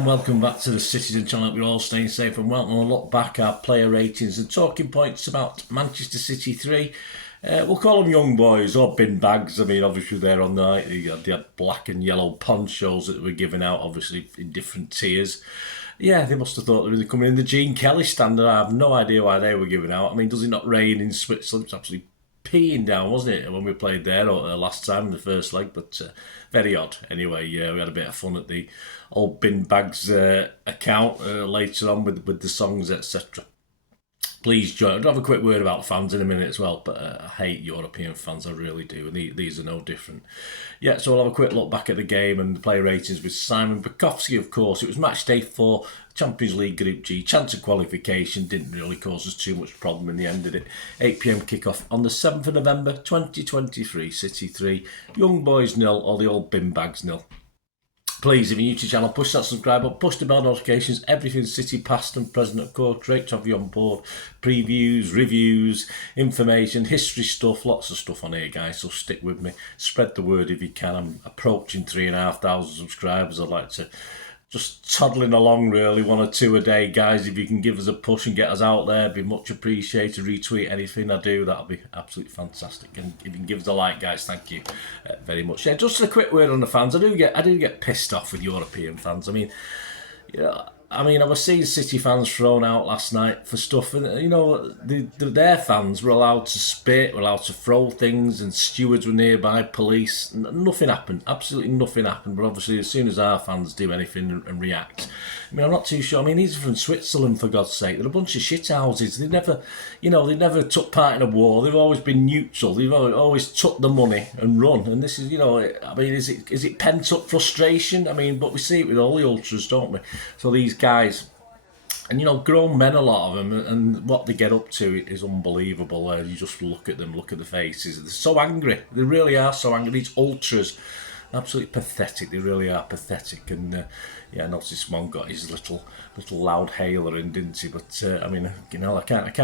and welcome back to the Citizen channel. We're all staying safe and well. And we'll look back at our player ratings and talking points about Manchester City 3. We'll call them young boys or bin bags. I mean, obviously they're on the night. They had black and yellow ponchos that were given out, obviously in different tiers. Yeah, they must have thought they were coming in the Gene Kelly standard. I have no idea why they were given out. I mean, does it not rain in Switzerland? It's absolutely peeing down, wasn't it, when we played there last time in the first leg? But very odd. Anyway, we had a bit of fun at the old bin bags account later on with the songs, etc. Please join. I'll have a quick word about the fans in a minute as well, but I hate European fans, I really do, and these are no different. Yeah, so we'll have a quick look back at the game and the player ratings with Simon Bajkowski, of course. It was match day 4, Champions League Group G. Chance of qualification didn't really cause us too much problem in the end, did it? 8 PM kickoff on the 7th of November 2023, City 3, Young Boys 0, or the old bin bags 0. Please, if you're new to the channel, push that subscribe button, push the bell notifications, everything City past and present at core. Great to have you on board. Previews, reviews, information, history stuff, lots of stuff on here, guys, so stick with me. Spread the word if you can. I'm approaching 3,500 subscribers. I'd like to just toddling along, really, 1 or 2 a day, guys. If you can give us a push and get us out there, it'd be much appreciated. Retweet anything I do, that'll be absolutely fantastic. And if you can give us a like, guys, thank you very much. Yeah, just a quick word on the fans. I do get pissed off with European fans. I mean, I was seeing City fans thrown out last night for stuff, and their fans were allowed to spit, were allowed to throw things, and stewards were nearby, police. Nothing happened, absolutely nothing happened. But obviously, as soon as our fans do anything and react, I'm not too sure. These are from Switzerland, for God's sake. They're a bunch of shithouses. They never took part in a war. They've always been neutral. They've always took the money and run. And this is, is it pent up frustration? But we see it with all the ultras, don't we? So these guys, and grown men, a lot of them, and what they get up to is unbelievable. You just look at them, look at the faces. They're so angry. They really are so angry. These ultras, absolutely pathetic. They really are pathetic. And I noticed one got his little loud hailer in, didn't he? But I can't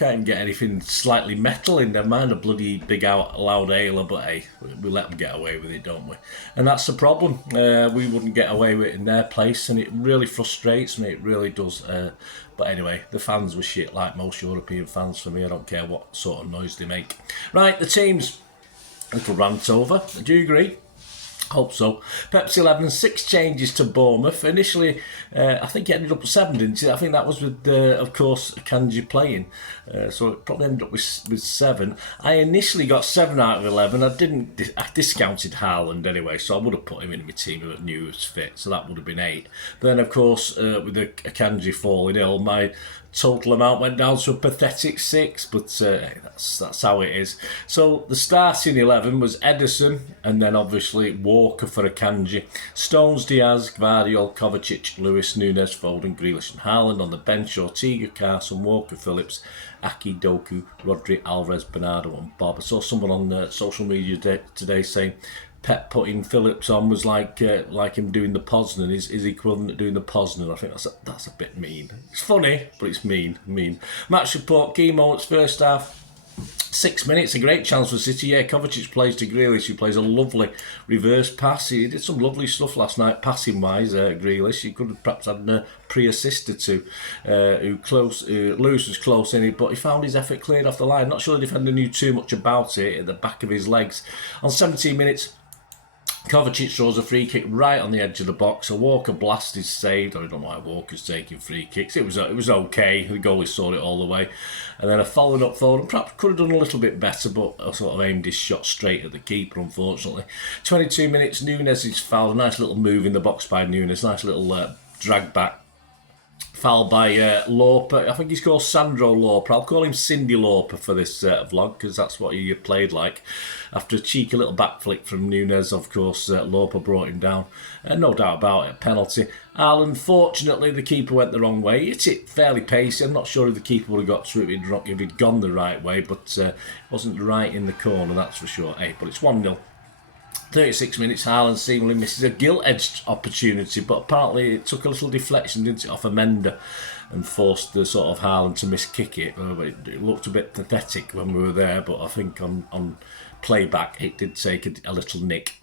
even get anything slightly metal in. Never mind a bloody big loud hailer. But hey, we let them get away with it, don't we? And that's the problem. We wouldn't get away with it in their place, and it really frustrates me. It really does. But anyway, the fans were shit, like most European fans for me. I don't care what sort of noise they make. Right, the teams. A little rant over. Do you agree? Hope so. Pepsi 11, 6 changes to Bournemouth. Initially, I think it ended up with 7, didn't it? I think that was with, of course, Kanji playing. So it probably ended up with 7. I initially got 7 out of 11. I discounted Haaland anyway, so I would have put him in my team if I knew he was fit. So that would have been 8. But then, of course, with the Kanji falling ill, my total amount went down to a pathetic 6, but that's how it is. So the starting 11 was Ederson, and then obviously Walker for Akanji, Stones, Diaz, Gvardiol, Kovacic, Lewis, Nunes, Foden, Grealish and Haaland. On the bench, Ortega, Carson, Walker, Phillips, Aki, Doku, Rodri, Alvarez, Bernardo and Bob. I saw someone on social media today saying Pep putting Phillips on was like him doing the Poznan, is equivalent to doing the Poznan. I think that's a bit mean. It's funny, but it's mean. Match report, key moments, first half. 6 minutes, a great chance for City. Yeah, Kovacic plays to Grealish, who plays a lovely reverse pass. He did some lovely stuff last night, passing-wise, Grealish. He could have perhaps had a pre-assist or two. Lewis was close in it, but he found his effort cleared off the line. Not sure the defender knew too much about it at the back of his legs. On 17 minutes, Kovacic throws a free kick right on the edge of the box. A Walker blast is saved. I don't know why Walker's taking free kicks. It was okay. The goalie saw it all the way. And then a followed up forward. Perhaps could have done a little bit better, but I sort of aimed his shot straight at the keeper, unfortunately. 22 minutes, Nunes is fouled. A nice little move in the box by Nunes. Nice little drag back. Foul by Lauper. I think he's called Sandro Lauper. I'll call him Cindy Lauper for this vlog, because that's what he played like. After a cheeky little backflip from Nunes, of course, Lauper brought him down. No doubt about it, penalty. Haaland, fortunately, the keeper went the wrong way. Hit it fairly pacey. I'm not sure if the keeper would have got to it if he'd gone the right way, but it wasn't right in the corner, that's for sure. Hey, but it's 1-0. 36 minutes, Haaland seemingly misses a gilt-edged opportunity, but apparently it took a little deflection, didn't it, off Amenda, and forced the sort of Haaland to miss-kick it. It looked a bit pathetic when we were there, but I think on playback it did take a little nick.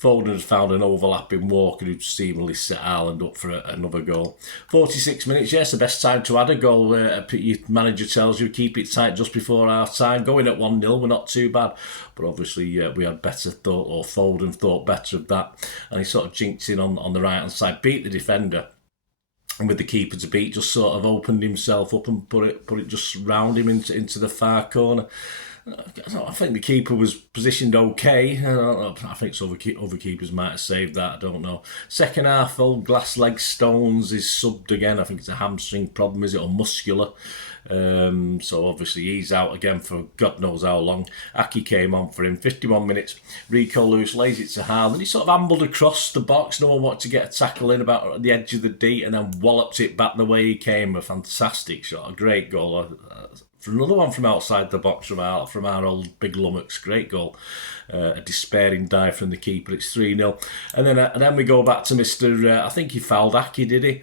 Foden had found an overlapping Walker who'd seemingly set Ireland up for another goal. 46 minutes, yes, the best time to add a goal. Your manager tells you keep it tight just before half time. Going at 1-0, we're not too bad. But obviously we had better thought, or Foden thought better of that. And he sort of jinked in on the right hand side, beat the defender. And with the keeper to beat, just sort of opened himself up and put it just round him into the far corner. I think the keeper was positioned okay. I think other keepers might have saved that. I don't know. Second half, old Glass Leg Stones is subbed again. I think it's a hamstring problem, is it, or muscular? So obviously he's out again for God knows how long. Aki came on for him. 51 minutes. Rico Lewis lays it to Haaland. He sort of ambled across the box. No one wanted to get a tackle in about the edge of the D, and then walloped it back the way he came. A fantastic shot. A great goal. For another one from outside the box from our old big lummox. Great goal. A despairing dive from the keeper. It's 3-0. And then we go back to Mr. I think he fouled Aki, did he?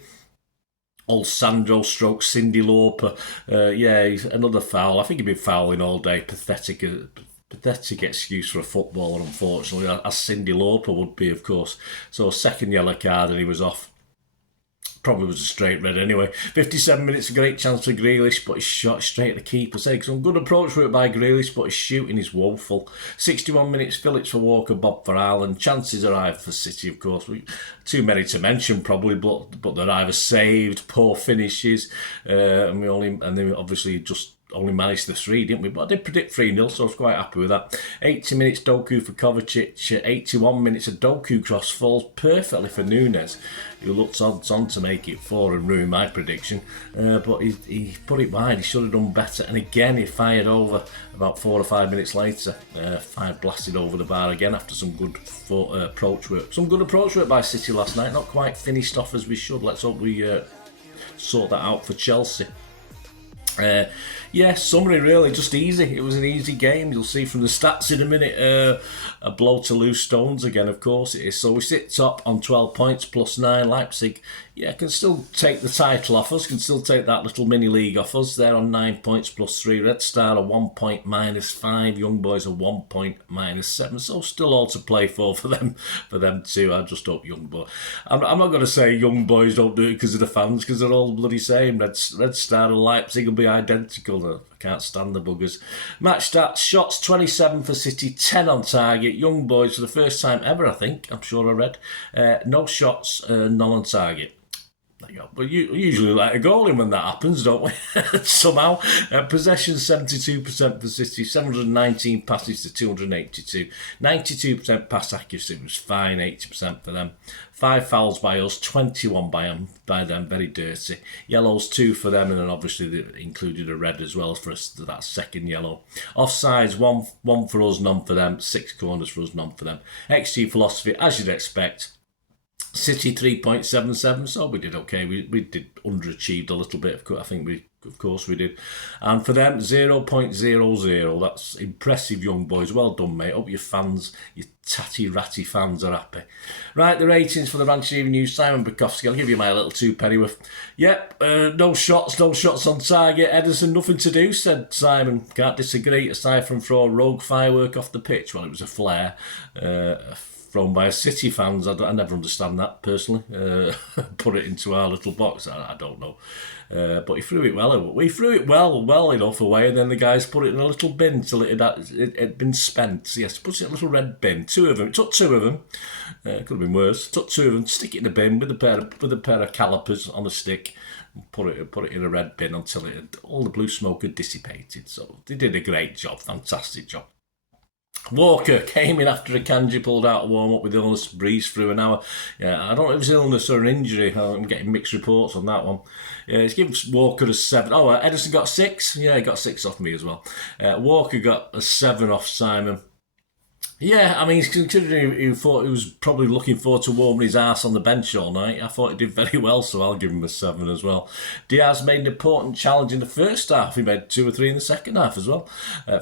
Old Sandro stroke Cindy Lauper. He's another foul. I think he'd been fouling all day. Pathetic excuse for a footballer, unfortunately, as Cindy Lauper would be, of course. So second yellow card and he was off. Probably was a straight red anyway. 57 minutes, a great chance for Grealish, but he's shot straight at the keeper's head. Some good approach work by Grealish, but his shooting is woeful. 61 minutes, Phillips for Walker, Bob for Ireland. Chances arrive for City, of course. Too many to mention, probably, but they're either saved, poor finishes, and then obviously just only managed the 3, didn't we? But I did predict 3-0, so I was quite happy with that. 80 minutes, Doku for Kovacic. 81 minutes, a Doku cross falls perfectly for Nunes, who looks odds on to make it 4 and ruin my prediction. But he put it wide. He should have done better. And again, he fired over about 4 or 5 minutes later. Blasted over the bar again after some good approach work. Some good approach work by City last night. Not quite finished off as we should. Let's hope we sort that out for Chelsea. Summary really, just easy. It was an easy game. You'll see from the stats in a minute. A blow to loose stones again, of course it is. So we sit top on 12 points plus 9. Leipzig, can still take the title off us, can still take that little mini league off us. They're on 9 points plus 3. Red Star are 1 point minus 5. Young Boys are 1 point minus 7. So still all to play for them too. I just hope Young Boys. I'm not going to say Young Boys don't do it because of the fans, because they're all bloody same. Red Star and Leipzig will be identical. I can't stand the buggers. Match stats, shots 27 for City, 10 on target. Young Boys for the first time ever, I think. I'm sure I read. No shots, none on target. But you usually let a goal in when that happens, don't we? Somehow. Possession 72% for City, 719 passes to 282. 92% pass accuracy was fine, 80% for them. 5 fouls by us, 21 by them, very dirty. Yellows 2 for them, and then obviously they included a red as well for us, that second yellow. Offsides, one for us, none for them. 6 corners for us, none for them. XG philosophy, as you'd expect. City 3.77, so we did okay. We did underachieved a little bit. I think of course we did. And for them, 0.00. That's impressive, Young Boys. Well done, mate. Hope your fans, your tatty-ratty fans, are happy. Right, the ratings for the Manchester Evening News. Simon Bajkowski, I'll give you my little 2 pennyworth. Yep, no shots on target. Ederson, nothing to do, said Simon. Can't disagree, aside from throw a rogue firework off the pitch. Well, it was a flare. Thrown by a City fans. I never understand that personally. Put it into our little box. I don't know. But he threw it well. We threw it well enough away, and then the guys put it in a little bin till it had been spent. So yes, put it in a little red bin. 2 of them. It took 2 of them. It could have been worse. It took 2 of them. Stick it in the bin with a pair of calipers on a stick. And put it in a red bin until all the blue smoke had dissipated. So they did a great job. Fantastic job. Walker came in after Akanji pulled out a warm-up with illness, breezed through an hour. I don't know if it was illness or an injury. I'm getting mixed reports on that one. He's given Walker a 7. Ederson got 6. Yeah, he got 6 off me as well. Walker got a 7 off Simon. Yeah, I mean, considering he was probably looking forward to warming his arse on the bench all night, I thought he did very well, so I'll give him a 7 as well. Diaz made an important challenge in the first half. He made 2 or 3 in the second half as well.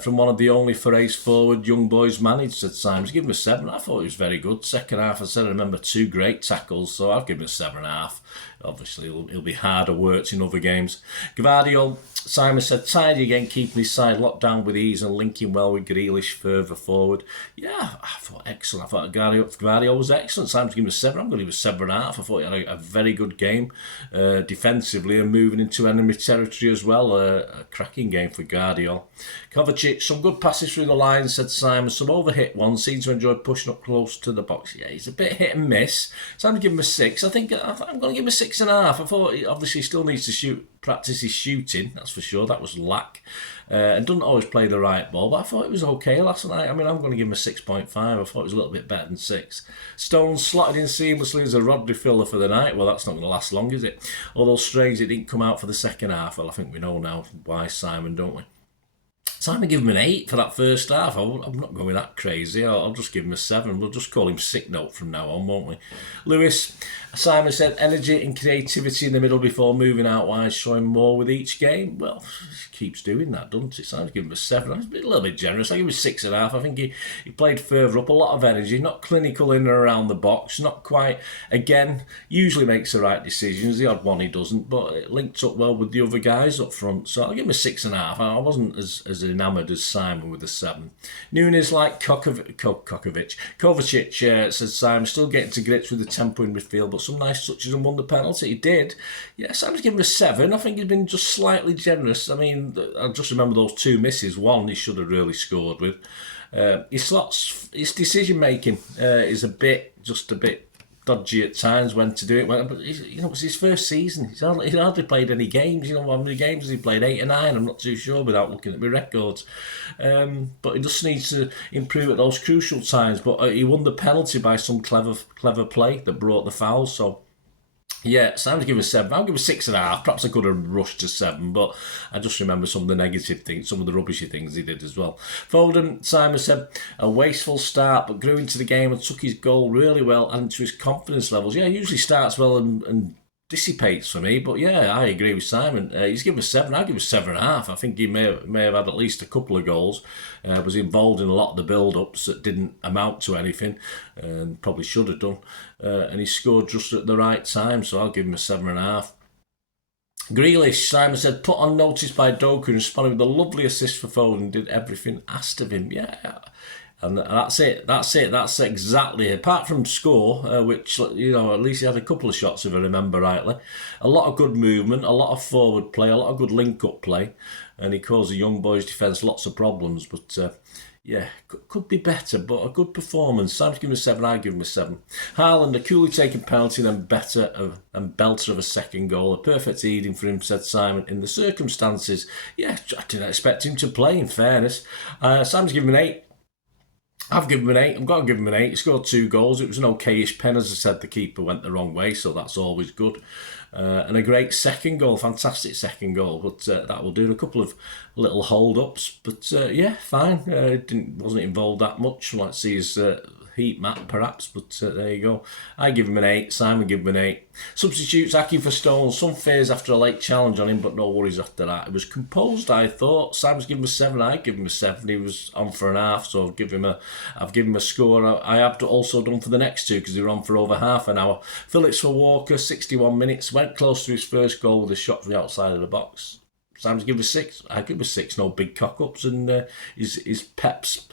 From one of the only forays forward Young Boys managed, said Simon. Give him a 7. I thought he was very good. Second half, I remember 2 great tackles, so I'll give him a 7.5. obviously he'll be harder worked in other games. Gvardiol, Simon said, tidy again, keeping his side locked down with ease and linking well with Grealish further forward. Yeah, I thought excellent. I thought Gvardiol was excellent. Simon's giving him a 7. I'm going to give him a 7.5. I thought he had a very good game defensively and moving into enemy territory as well. A cracking game for Gvardiol. Kovacic, some good passes through the line, said Simon. Some overhit ones. Seems to enjoy pushing up close to the box. Yeah, he's a bit hit and miss. So I'm going to give him a 6. I think I'm going to give him a 6.5. I thought he obviously still needs to practice his shooting, that's for sure. That was lack. And doesn't always play the right ball, but I thought it was okay last night. I mean, I'm going to give him a 6.5. I thought it was a little bit better than 6. Stones slotted in seamlessly as a Rodri filler for the night. Well, that's not going to last long, is it? Although strange it didn't come out for the second half. Well, I think we know now why, Simon, don't we? Simon give him an 8 for that first half. I'm not going that crazy. I'll just give him a 7. We'll just call him Sick Note from now on, won't we? Lewis, Simon said, energy and creativity in the middle before moving out wide, showing more with each game. Well, he keeps doing that, doesn't he? Simon's give him a 7. I was a little bit generous. I give him a 6.5. I think he played further up, a lot of energy, not clinical in and around the box, not quite, again, usually makes the right decisions. The odd one he doesn't, but it linked up well with the other guys up front. So I'll give him a 6.5. I wasn't as enamoured as Simon with a 7. Nunes like Kovacic, says Simon, still getting to grips with the tempo in midfield, but some nice touches and won the penalty. He did. Yeah, Simon's given him a 7. I think he's been just slightly generous. I mean, I just remember those 2 misses. One he should have really scored with. His decision making is a bit dodgy at times when to do it. But it was his first season. He'd hardly played any games. How many games has he played? 8 or 9. I'm not too sure without looking at my records. But he just needs to improve at those crucial times. But he won the penalty by some clever play that brought the foul. So yeah, Simon's give a 7. I'll give a 6.5. Perhaps I could have rushed to 7, but I just remember some of the negative things, some of the rubbishy things he did as well. Foden, Simon said, a wasteful start, but grew into the game and took his goal really well and to his confidence levels. Yeah, he usually starts well and dissipates for me, but yeah, I agree with Simon. He's given a 7. I'll give a 7.5. I think he may have had at least a couple of goals. Was involved in a lot of the build-ups that didn't amount to anything, and probably should have done. And he scored just at the right time, so I'll give him a 7.5. Grealish, Simon said, put on notice by Doku and responded with a lovely assist for Foden, did everything asked of him. Yeah. And that's it. That's exactly, apart from score, which, at least he had a couple of shots, if I remember rightly. A lot of good movement, a lot of forward play, a lot of good link-up play. And he caused the young boys' defence lots of problems. But, could be better, but a good performance. Simon's giving him a 7, I give him a 7. Haaland, a coolly taken penalty, then and belter of a second goal. A perfect evening for him, said Simon, in the circumstances. Yeah, I didn't expect him to play, in fairness. Simon's giving him an 8. I've given him an 8. I've got to give him an 8. He scored 2 goals. It was an okayish pen, as I said. The keeper went the wrong way, so that's always good. And a great second goal, fantastic second goal. But that will do. A couple of little hold-ups, but fine. Wasn't involved that much. Let's see his heat map, perhaps. But there you go. I give him an 8. Simon give him an 8. Substitutes Aki for Stones. Some fears after a late challenge on him, but no worries after that. It was composed, I thought. Simon's given him a 7. I give him a 7. He was on for an half, so I've given him a score. I have also done for the next 2 because they were on for over half an hour. Phillips for Walker, 61 minutes. Went close to his first goal with a shot from the outside of the box. Simon's give him a 6. I give him a 6. No big cock-ups, and his Pep's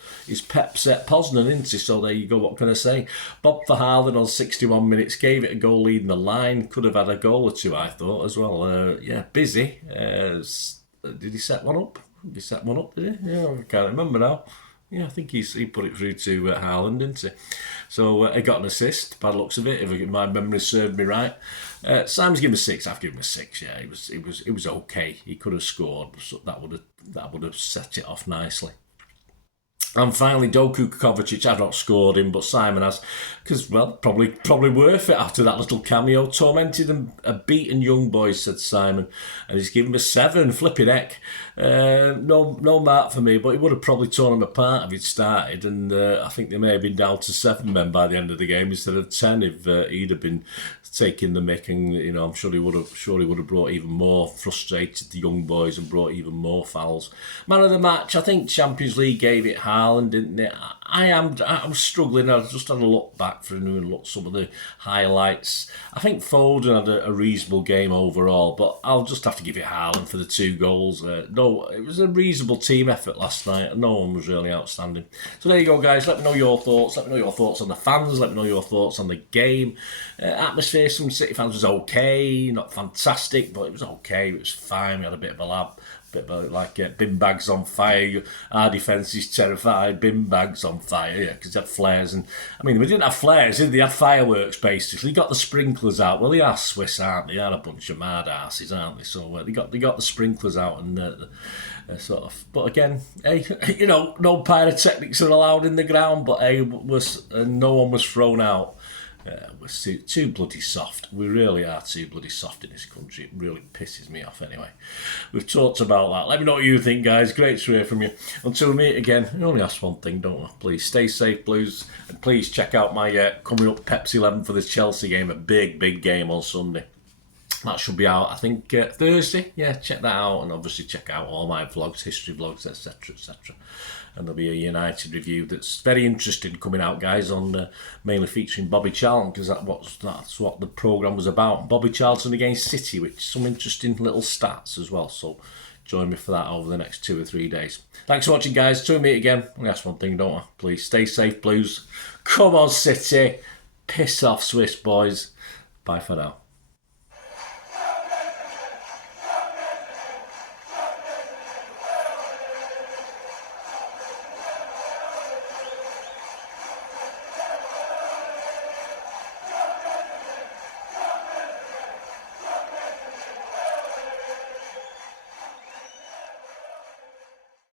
at Poznan, isn't he? So there you go. What can I say? Bob for Haaland on 61 minutes gave it a goal lead in the line. Could have had a goal or 2, I thought, as well. Busy. Did he set one up? Did he set one up? Did he? Yeah, I can't remember now. Yeah, I think he put it through to Haaland, didn't he? So he got an assist, by the looks of it, if my memory served me right. Simon's given him a 6. I've given him a 6. Yeah, it was okay. He could have scored, so that would have set it off nicely. And finally, Doku Kovacic, I've not scored him, but Simon has, because, probably worth it after that little cameo. Tormented and beaten young boys, said Simon, and he's given him a 7, flipping heck. No mark for me, but he would have probably torn him apart if he'd started, and I think they may have been down to 7 men by the end of the game instead of 10 if he'd have been taking the mick, and I'm sure he would have brought even more frustrated the young boys and brought even more fouls. Man of the match, I think Champions League gave it high. Haaland, didn't it? I'm struggling. I just had a look back through and look some of the highlights. I think Foden had a reasonable game overall, but I'll just have to give it Haaland for the 2 goals. No, it was a reasonable team effort last night. No one was really outstanding. So there you go, guys. Let me know your thoughts. Let me know your thoughts on the fans. Let me know your thoughts on the game. Atmosphere, some City fans was okay. Not fantastic, but it was okay. It was fine. We had a bit of a laugh. Bit like bin bags on fire. Our defence is terrified. Bin bags on fire, yeah, because they had flares. And I mean, we didn't have flares, did they? They had fireworks basically. Got the sprinklers out. Well, they are Swiss, aren't they? They are a bunch of mad asses, aren't they? So they got the sprinklers out and sort of. But again, hey, no pyrotechnics are allowed in the ground. But hey, no one was thrown out. We're too bloody soft. We really are too bloody soft in this country. It really pisses me off anyway. We've talked about that. Let me know what you think, guys. Great to hear from you. Until we meet again, I only ask one thing, don't I? Please stay safe, Blues. And please check out my coming up Pepsi 11 for this Chelsea game. A big game on Sunday. That should be out, I think, Thursday. Yeah, check that out. And obviously check out all my vlogs, history vlogs, etc, etc. And there'll be a United review that's very interesting coming out, guys, on mainly featuring Bobby Charlton, because that's what the programme was about. Bobby Charlton against City, which some interesting little stats as well. So join me for that over the next 2 or 3 days. Thanks for watching, guys. Till we meet again. That's one thing, don't I? Please stay safe, Blues. Come on, City. Piss off, Swiss boys. Bye for now.